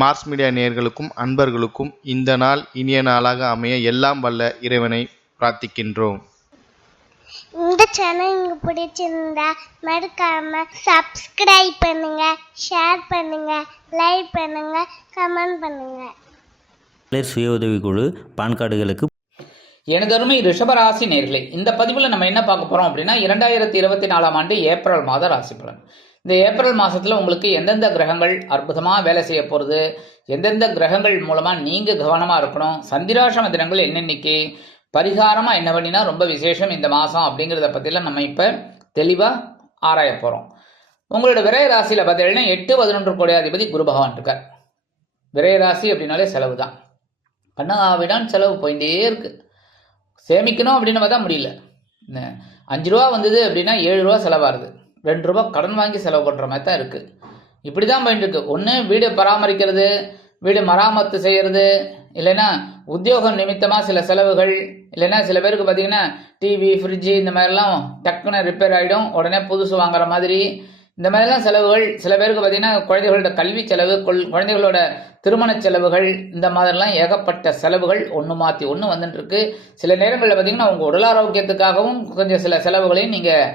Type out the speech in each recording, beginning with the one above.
Mars media நேயர்களுக்கும் அன்பர்களுக்கும் இந்த நாள் இனிய நாளாக அமைய எல்லாம் வல்ல இறைவனை பிரார்த்திக்கின்றோம். இந்த சேனல் உங்களுக்கு பிடிச்சிருந்தா மறக்காம சப்ஸ்கிரைப் பண்ணுங்க ஷேர் பண்ணுங்க லைக் பண்ணுங்க கமெண்ட் பண்ணுங்க. சுய உதவிக்குழு பான் கார்டுகளுக்கு எனதருமை ரிஷபராசி நேர்களே இந்த பதிவில் நம்ம என்ன பார்க்க போகிறோம் அப்படின்னா இரண்டாயிரத்தி இருபத்தி நாலாம் ஆண்டு ஏப்ரல் மாத ராசி பலன். இந்த ஏப்ரல் மாதத்தில் உங்களுக்கு எந்தெந்த கிரகங்கள் அற்புதமாக வேலை செய்ய போகிறது எந்தெந்த கிரகங்கள் மூலமாக நீங்கள் கவனமாக இருக்கணும்? சந்திராசிரம தினங்கள் என்னென்னைக்கு? பரிகாரமாக என்ன பண்ணினா ரொம்ப விசேஷம் இந்த மாதம் அப்படிங்கிறத பற்றிலாம் நம்ம இப்போ தெளிவாக ஆராய போகிறோம் உங்களோட விரய ராசியில் பார்த்தீங்கன்னா எட்டு பதினொன்று கோடியாதிபதி குரு பகவான் இருக்கார். விரய ராசி அப்படின்னாலே செலவு தான். பண்ணாவிடான் செலவு போயிட்டே இருக்குது சேமிக்கணும் அப்படின்னு பார்த்தா முடியல. அஞ்சு ரூபா வந்தது அப்படின்னா ஏழு ரூபா செலவாகுது. ரெண்டு ரூபா கடன் வாங்கி செலவு பண்ணுற மாதிரி தான் இருக்குது இப்படி தான் போயிட்டு இருக்கு. ஒன்று வீடு பராமரிக்கிறது வீடு மராமத்து செய்கிறது இல்லைன்னா உத்தியோகம் நிமித்தமாக சில செலவுகள் இல்லைன்னா சில பேருக்கு பார்த்தீங்கன்னா டிவி ஃப்ரிட்ஜு இந்த மாதிரிலாம் டக்குன்னு ரிப்பேர் ஆகிடும் உடனே புதுசு வாங்குற மாதிரி. இந்த மாதிரிலாம் செலவுகள் சில பேருக்கு பார்த்திங்கன்னா குழந்தைகளோட கல்வி செலவு கொள்- குழந்தைகளோட திருமண செலவுகள் இந்த மாதிரிலாம் ஏகப்பட்ட செலவுகள் ஒன்று மாற்றி ஒன்று வந்துட்டுருக்கு சில நேரங்களில் பார்த்தீங்கன்னா உங்கள் உடல் ஆரோக்கியத்துக்காகவும் கொஞ்சம் சில செலவுகளையும் நீங்கள்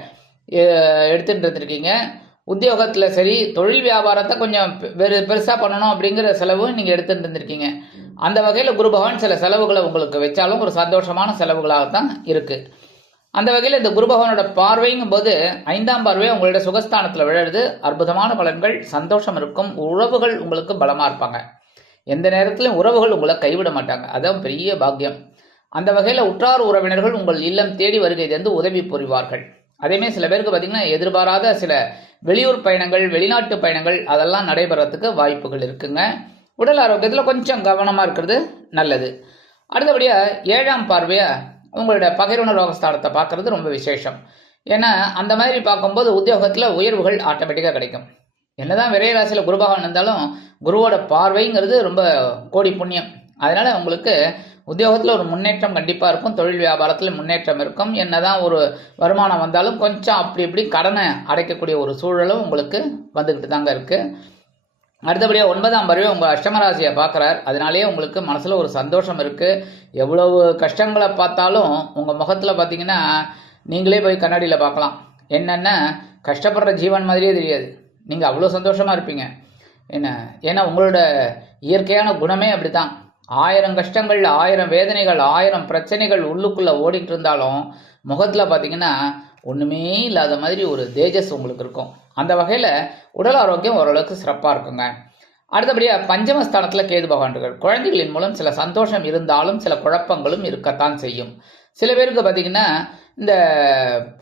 எடுத்துட்டு இருந்திருக்கீங்க. உத்தியோகத்தில் சரி தொழில் வியாபாரத்தை கொஞ்சம் பெ- வெறு பெருசாக பண்ணணும் அப்படிங்கிற செலவும் நீங்கள் எடுத்துகிட்டு இருந்திருக்கீங்க. அந்த வகையில் குரு பகவான் சில செலவுகளை உங்களுக்கு வச்சாலும் ஒரு சந்தோஷமான செலவுகளாக தான் இருக்குது அந்த வகையில் இந்த குரு பகவானோட பார்வைங்கும் போது ஐந்தாம் பார்வை உங்களோட சுகஸ்தானத்தில் விழருது. அற்புதமான பலன்கள் சந்தோஷம் இருக்கும் உறவுகள் உங்களுக்கு பலமாக இருப்பாங்க. எந்த நேரத்திலும் உறவுகள் உங்களை கைவிட மாட்டாங்க. அதான் பெரிய பாக்கியம். அந்த வகையில் உற்றார் உறவினர்கள் உங்கள் இல்லம் தேடி வருகை தந்து உதவி புரிவார்கள். அதேமாதிரி சில பேருக்கு பார்த்தீங்கன்னா எதிர்பாராத சில வெளியூர் பயணங்கள் வெளிநாட்டு பயணங்கள் அதெல்லாம் நடைபெறத்துக்கு வாய்ப்புகள் இருக்குங்க. உடல் ஆரோக்கியத்தில் கொஞ்சம் கவனமாக இருக்கிறது நல்லது. அடுத்தபடியாக ஏழாம் பார்வையாக உங்களோட பகைருண ரோகஸ்தானத்தை பார்க்குறது ரொம்ப விசேஷம். ஏன்னா அந்த மாதிரி பார்க்கும்போது உத்தியோகத்தில் உயர்வுகள் ஆட்டோமேட்டிக்காக கிடைக்கும். என்னதான் விரைய ராசியில் குருபகவான் இருந்தாலும் குருவோட பார்வைங்கிறது ரொம்ப கோடி புண்ணியம். அதனால் உங்களுக்கு உத்தியோகத்தில் ஒரு முன்னேற்றம் கண்டிப்பாக இருக்கும். தொழில் வியாபாரத்தில் முன்னேற்றம் இருக்கும். என்னதான் ஒரு வருமானம் வந்தாலும் கொஞ்சம் அப்படி இப்படி கடனை அடைக்கக்கூடிய ஒரு சூழலும் உங்களுக்கு வந்துக்கிட்டு தாங்க இருக்குது அடுத்தபடியாக ஒன்பதாம் பருவே உங்கள் அஷ்டமராசியை பார்க்குறார். அதனாலேயே உங்களுக்கு மனசில் ஒரு சந்தோஷம் இருக்குது எவ்வளவு கஷ்டங்களை பார்த்தாலும் உங்கள் முகத்தில் பார்த்தீங்கன்னா நீங்களே போய் கண்ணாடியில் பார்க்கலாம். என்னென்ன கஷ்டப்படுற ஜீவன் மாதிரியே தெரியாது. நீங்கள் அவ்வளோ சந்தோஷமாக இருப்பீங்க. என்ன? ஏன்னா உங்களோட இயற்கையான குணமே அப்படி தான் ஆயிரம் கஷ்டங்கள் ஆயிரம் வேதனைகள் ஆயிரம் பிரச்சனைகள் உள்ளுக்குள்ளே ஓடிட்டு இருந்தாலும் முகத்தில் பார்த்தீங்கன்னா ஒன்றுமே இல்லாத மாதிரி ஒரு தேஜஸ் உங்களுக்கு இருக்கும். அந்த வகையில் உடல் ஆரோக்கியம் ஓரளவுக்கு சிறப்பாக இருக்குங்க. அடுத்தபடியாக பஞ்சமஸ்தானத்தில் கேது பகவான்கள். குழந்தைகளின் மூலம் சில சந்தோஷம் இருந்தாலும் சில குழப்பங்களும் இருக்கத்தான் செய்யும். சில பேருக்கு பார்த்தீங்கன்னா இந்த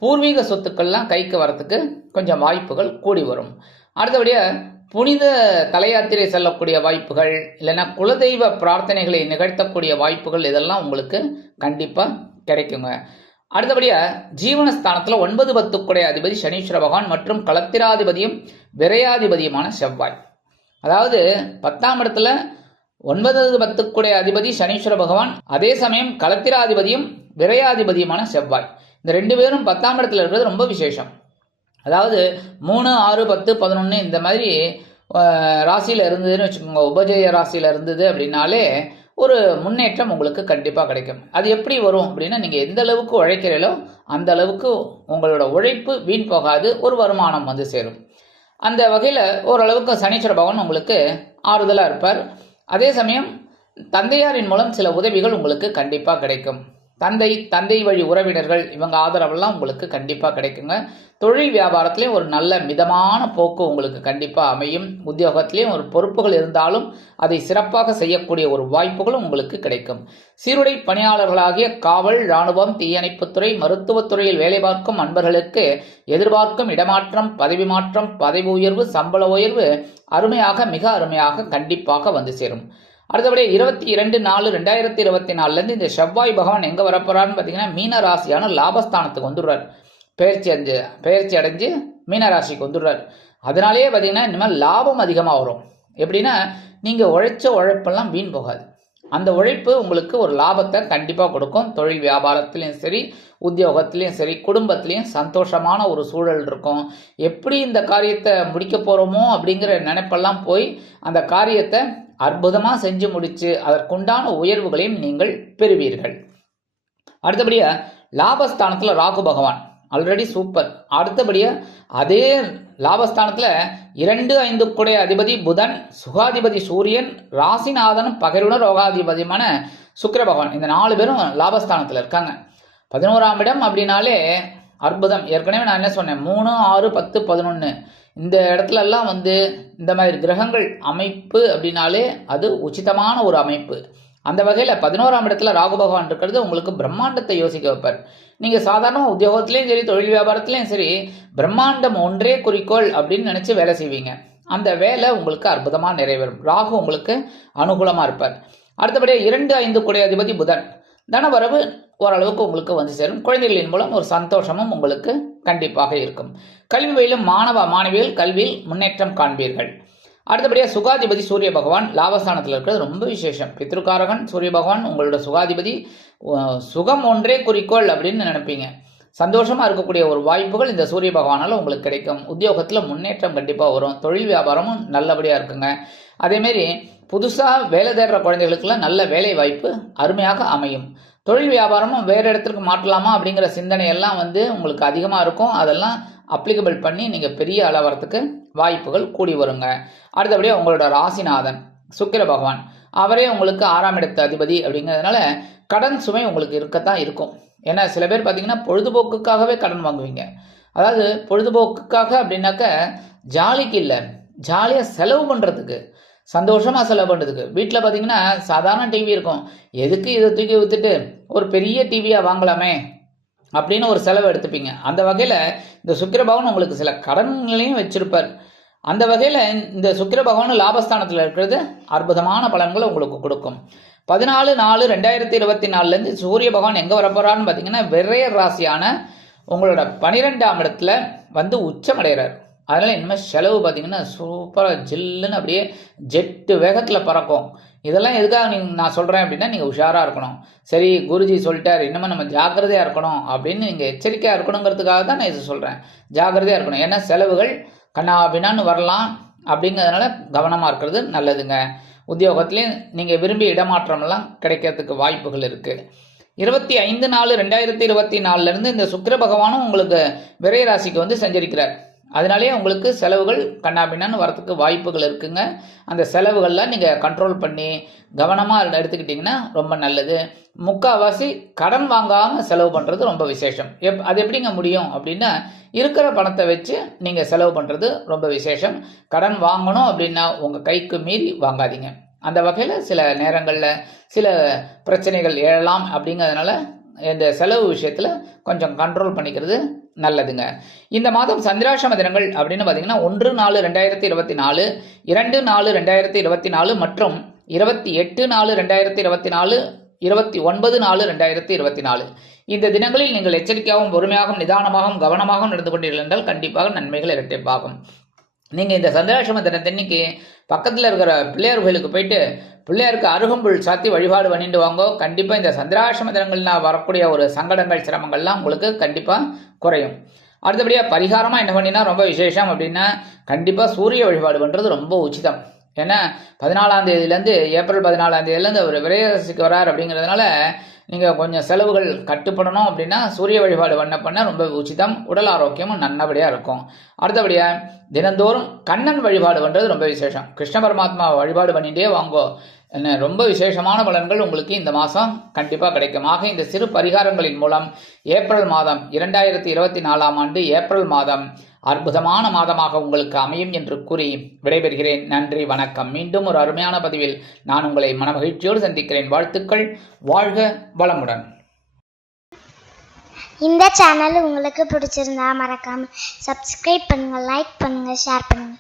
பூர்வீக சொத்துக்கள்லாம் கைக்கு வரத்துக்கு கொஞ்சம் வாய்ப்புகள் கூடி வரும். அடுத்தபடியாக புனித தலையாத்திரை செல்லக்கூடிய வாய்ப்புகள் இல்லைன்னா குலதெய்வ பிரார்த்தனைகளை நிகழ்த்தக்கூடிய வாய்ப்புகள் இதெல்லாம் உங்களுக்கு கண்டிப்பாக கிடைக்குங்க. அடுத்தபடியாக ஜீவனஸ்தானத்தில் ஒன்பது பத்துக்குடைய அதிபதி சனீஸ்வர பகவான் மற்றும் களத்திராதிபதியும் விரையாதிபதியுமான செவ்வாய். அதாவது பத்தாம் இடத்துல ஒன்பதாவது பத்துக்குடைய அதிபதி சனீஸ்வர பகவான் அதே சமயம் களத்திராதிபதியும் விரையாதிபதியுமான செவ்வாய். இந்த ரெண்டு பேரும் பத்தாம் இடத்துல இருக்கிறது ரொம்ப விசேஷம். அதாவது மூணு ஆறு பத்து பதினொன்று இந்த மாதிரி ராசியில் இருந்ததுன்னு வச்சுக்கோங்க. உபஜய ராசியில் இருந்தது அப்படின்னாலே ஒரு முன்னேற்றம் உங்களுக்கு கண்டிப்பாக கிடைக்கும். அது எப்படி வரும் அப்படின்னா நீங்கள் எந்த அளவுக்கு உழைக்கிறீங்களோ அந்த அளவுக்கு உங்களோட உழைப்பு வீண் போகாது ஒரு வருமானம் வந்து சேரும். அந்த வகையில் ஓரளவுக்கு சனீஸ்வர பகவான் உங்களுக்கு ஆறுதலாக இருப்பார். அதே சமயம் தந்தையாரின் மூலம் சில உதவிகள் உங்களுக்கு கண்டிப்பாக கிடைக்கும். தந்தை தந்தை வழி உறவினர்கள் இவங்க ஆதரவெல்லாம் உங்களுக்கு கண்டிப்பாக கிடைக்குங்க. தொழில் வியாபாரத்துலேயும் ஒரு நல்ல மிதமான போக்கு உங்களுக்கு கண்டிப்பாக அமையும். உத்தியோகத்திலையும் ஒரு பொறுப்புகள் இருந்தாலும் அதை சிறப்பாக செய்யக்கூடிய ஒரு வாய்ப்புகளும் உங்களுக்கு கிடைக்கும். சீருடை பணியாளர்களாகிய காவல் இராணுவம் தீயணைப்புத்துறை மருத்துவத்துறையில் வேலை பார்க்கும் அன்பர்களுக்கு எதிர்பார்க்கும் இடமாற்றம் பதவி மாற்றம் பதவி உயர்வு சம்பள உயர்வு அருமையாக மிக அருமையாக கண்டிப்பாக வந்து சேரும். அடுத்தபடி இருபத்தி இரண்டு நாலு ரெண்டாயிரத்தி இருபத்தி நாலுலேருந்து இந்த செவ்வாய் பகவான் எங்கே வரப்போறான்னு பார்த்தீங்கன்னா மீன ராசியான லாபஸ்தானத்துக்கு வந்துடுறார். பயிற்சி அடைஞ்சு பெயர்ச்சி அடைஞ்சு மீன ராசிக்கு வந்துடுறார். அதனாலேயே பார்த்தீங்கன்னா இனிமேல் லாபம் அதிகமாக வரும். எப்படின்னா நீங்கள் உழைச்ச உழைப்பெல்லாம் வீண் போகாது. அந்த உழைப்பு உங்களுக்கு ஒரு லாபத்தை கண்டிப்பாக கொடுக்கும். தொழில் வியாபாரத்துலேயும் சரி உத்தியோகத்துலேயும் சரி குடும்பத்துலேயும் சந்தோஷமான ஒரு சூழல் இருக்கும். எப்படி இந்த காரியத்தை முடிக்க போகிறோமோ அப்படிங்கிற நினைப்பெல்லாம் போய் அந்த காரியத்தை அற்புதமாக செஞ்சு முடித்து அதற்குண்டான உயர்வுகளையும் நீங்கள் பெறுவீர்கள். அடுத்தபடியாக லாபஸ்தானத்தில் ராகு பகவான். ஆல்ரெடி சூப்பர் அடுத்தபடியாக அதே லாபஸ்தானத்தில் இரண்டு ஐந்து குடைய அதிபதி புதன் சுகாதிபதி சூரியன் ராசிநாதனும் பகைருண ரோகாதிபதியுமான சுக்கர பகவான். இந்த நாலு பேரும் லாபஸ்தானத்தில் இருக்காங்க. பதினோராம் இடம் அப்படின்னாலே அற்புதம். ஏற்கனவே நான் என்ன சொன்னேன்? மூணு ஆறு பத்து பதினொன்று இந்த இடத்துலலாம் வந்து இந்த மாதிரி கிரகங்கள் அமைப்பு அப்படின்னாலே அது உச்சிதமான ஒரு அமைப்பு. அந்த வகையில் பதினோராம் இடத்துல ராகு பகவான் இருக்கிறது உங்களுக்கு பிரம்மாண்டத்தை யோசிக்க வைப்பார். நீங்கள் சாதாரணமாக உத்தியோகத்துலேயும் சரி தொழில் வியாபாரத்துலேயும் சரி பிரம்மாண்டம் ஒன்றே குறிக்கோள் அப்படின்னு நினச்சி வேலை செய்வீங்க. அந்த வேலை உங்களுக்கு அற்புதமாக நிறைவேறும். ராகு உங்களுக்கு அனுகூலமாக இருப்பார். அடுத்தபடியாக இரண்டு ஐந்து குடைய அதிபதி புதன். தனவரவு ஓரளவுக்கு உங்களுக்கு வந்து சேரும். குழந்தைகளின் மூலம் ஒரு சந்தோஷமும் உங்களுக்கு கண்டிப்பாக இருக்கும். கல்வி வயலும் மாணவ மாணவிகள் கல்வியில் முன்னேற்றம் காண்பீர்கள். அடுத்தபடியாக சுகாதிபதி சூரிய பகவான் லாபஸ்தானத்தில் இருக்கிறது. ரொம்ப விசேஷம். பித்ருக்காரகன் சூரிய பகவான் உங்களோட சுகாதிபதி. சுகம் ஒன்றே குறிக்கோள் அப்படின்னு நினைப்பீங்க. சந்தோஷமாக இருக்கக்கூடிய ஒரு வாய்ப்புகள் இந்த சூரிய பகவானால் உங்களுக்கு கிடைக்கும். உத்தியோகத்தில் முன்னேற்றம் கண்டிப்பாக வரும். தொழில் வியாபாரமும் நல்லபடியாக இருக்குங்க. அதேமாரி புதுசாக வேலை தேடுற குழந்தைகளுக்கெல்லாம் நல்ல வேலை வாய்ப்பு அருமையாக அமையும். தொழில் வியாபாரமும் வேறு இடத்துக்கு மாற்றலாமா அப்படிங்கிற சிந்தனை எல்லாம் வந்து உங்களுக்கு அதிகமாக இருக்கும். அதெல்லாம் அப்ளிகபிள் பண்ணி நீங்கள் பெரிய அளவரத்துக்கு வாய்ப்புகள் கூடி வருங்க. அடுத்தபடியாக உங்களோட ராசிநாதன் சுக்கிர பகவான். அவரே உங்களுக்கு ஆறாம் இடத்து அதிபதி அப்படிங்கிறதுனால கடன் சுமை உங்களுக்கு இருக்கத்தான் இருக்கும். ஏன்னா சில பேர் பார்த்தீங்கன்னா பொழுதுபோக்குக்காகவே கடன் வாங்குவீங்க. அதாவது பொழுதுபோக்குக்காக அப்படின்னாக்க ஜாலிக்கு இல்லை. ஜாலியாக செலவு பண்ணுறதுக்கு சந்தோஷமாக செலவு பண்ணுறதுக்கு வீட்டில் பார்த்தீங்கன்னா சாதாரண டிவி இருக்கும். எதுக்கு இதை தூக்கி விற்றுட்டு ஒரு பெரிய டிவியாக வாங்கலாமே? அப்படின்னு ஒரு செலவு எடுத்துப்பீங்க. அந்த வகையில் இந்த சுக்கிர பகவான் உங்களுக்கு சில கடன்களையும் வச்சுருப்பார். அந்த வகையில் இந்த சுக்கிர பகவான் லாபஸ்தானத்தில் இருக்கிறது அற்புதமான பலன்களை உங்களுக்கு கொடுக்கும். பதினாலு நாலு ரெண்டாயிரத்தி இருபத்தி நாலுலேருந்து சூரிய பகவான் எங்கே வரப்போகிறான்னு பார்த்தீங்கன்னா விரைய ராசியான உங்களோட பனிரெண்டாம் இடத்துல வந்து உச்சமடைகிறார் அதனால் இனிமேல் செலவு பார்த்தீங்கன்னா சூப்பராக ஜில்லுன்னு அப்படியே ஜெட்டு வேகத்தில் பறக்கும். இதெல்லாம் எதுக்காக நீங்கள் நான் சொல்கிறேன் அப்படின்னா நீங்கள் உஷாராக இருக்கணும். சரி குருஜி சொல்லிட்டார் இன்னமும் நம்ம ஜாக்கிரதையாக இருக்கணும் அப்படின்னு நீங்கள் எச்சரிக்கையாக இருக்கணுங்கிறதுக்காக தான் நான் இதை சொல்கிறேன் ஜாக்கிரதையாக இருக்கணும். ஏன்னா செலவுகள் கண்ணா வரலாம் அப்படிங்கிறதுனால கவனமாக இருக்கிறது நல்லதுங்க. உத்தியோகத்துலேயும் நீங்கள் விரும்பி இடமாற்றமெல்லாம் கிடைக்கிறதுக்கு வாய்ப்புகள் இருக்குது இருபத்தி ஐந்து நாலு ரெண்டாயிரத்தி இருபத்தி நாலுலேருந்து இந்த சுக்கிர பகவானும் உங்களுக்கு விரை ராசிக்கு வந்து சஞ்சரிக்கிறார். அதனாலே உங்களுக்கு செலவுகள் கண்ணாபின்னான்னு வரத்துக்கு வாய்ப்புகள் இருக்குங்க. அந்த செலவுகள்லாம் நீங்கள் கண்ட்ரோல் பண்ணி கவனமாக எடுத்துக்கிட்டிங்கன்னா ரொம்ப நல்லது. முக்கால்வாசி கடன் வாங்காமல் செலவு பண்ணுறது ரொம்ப விசேஷம். எப் அது எப்படிங்க முடியும் அப்படின்னா இருக்கிற பணத்தை வச்சு நீங்கள் செலவு பண்ணுறது ரொம்ப விசேஷம். கடன் வாங்கணும் அப்படின்னா உங்கள் கைக்கு மீறி வாங்காதீங்க. அந்த வகையில் சில நேரங்களில் சில பிரச்சனைகள் எழலாம் அப்படிங்கிறதுனால இந்த செலவு விஷயத்தில் கொஞ்சம் கண்ட்ரோல் பண்ணிக்கிறது நல்லதுங்க. இந்த மாதம் சந்திராசிரம தினங்கள் அப்படின்னு பார்த்தீங்கன்னா ஒன்று நாலு ரெண்டாயிரத்தி இருபத்தி நாலு இரண்டு நாலு ரெண்டாயிரத்தி இருபத்தி நாலு மற்றும் இருபத்தி எட்டு நாலு ரெண்டாயிரத்தி இருபத்தி நாலு இருபத்தி ஒன்பது நாலு ரெண்டாயிரத்தி இருபத்தி நாலு. இந்த தினங்களில் நீங்கள் எச்சரிக்கையாகவும் பொறுமையாகவும் நிதானமாகவும் கவனமாகவும் நடந்து கொண்டீர்கள் என்றால் கண்டிப்பாக நன்மைகள் இரட்டிப்பாகும். நீங்கள் இந்த சந்திராசிரம தினத்தன்னைக்கு பக்கத்தில் இருக்கிற பிள்ளையார் கோயிலுக்கு போயிட்டு பிள்ளையாருக்கு அருகம்புல் சாத்தி வழிபாடு பண்ணிட்டு வாங்கோ. கண்டிப்பாக இந்த சந்திராசிரம தினங்கள்லாம் வரக்கூடிய ஒரு சங்கடங்கள் சிரமங்கள்லாம் உங்களுக்கு கண்டிப்பாக குறையும். அடுத்தபடியாக பரிகாரமாக என்ன பண்ணினா ரொம்ப விசேஷம் அப்படின்னா கண்டிப்பாக சூரிய வழிபாடு பண்ணுறது ரொம்ப உச்சிதம். ஏன்னா பதினாலாம் தேதியிலேருந்து ஏப்ரல் பதினாலாம் தேதியிலேருந்து அவர் விரையரசிக்கு வரார் அப்படிங்கிறதுனால நீங்கள் கொஞ்சம் செலவுகள் கட்டுப்படணும் அப்படின்னா சூரிய வழிபாடு பண்ண பண்ண ரொம்ப உச்சிதம் உடல் ஆரோக்கியமும் நல்லபடியாக இருக்கும். அடுத்தபடியாக தினந்தோறும் கண்ணன் வழிபாடு பண்ணுறது ரொம்ப விசேஷம். கிருஷ்ண பரமாத்மா வழிபாடு பண்ணிகிட்டே வாங்கோ. என்ன ரொம்ப விசேஷமான பலன்கள் உங்களுக்கு இந்த மாதம் கண்டிப்பாக கிடைக்கும். ஆக இந்த சிறு பரிகாரங்களின் மூலம் ஏப்ரல் மாதம் இரண்டாயிரத்தி இருபத்தி நாலாம் ஆண்டு ஏப்ரல் மாதம் அற்புதமான மாதமாக உங்களுக்கு அமையும் என்று கூறி விடைபெறுகிறேன். நன்றி வணக்கம். மீண்டும் ஒரு அருமையான பதிவில் நான் உங்களை மனமகிழ்ச்சியோடு சந்திக்கிறேன். வாழ்த்துக்கள். வாழ்க வளமுடன். இந்த சேனல் உங்களுக்கு பிடிச்சிருந்தா மறக்காம சப்ஸ்கிரைப் பண்ணுங்க லைக் பண்ணுங்க ஷேர் பண்ணுங்க.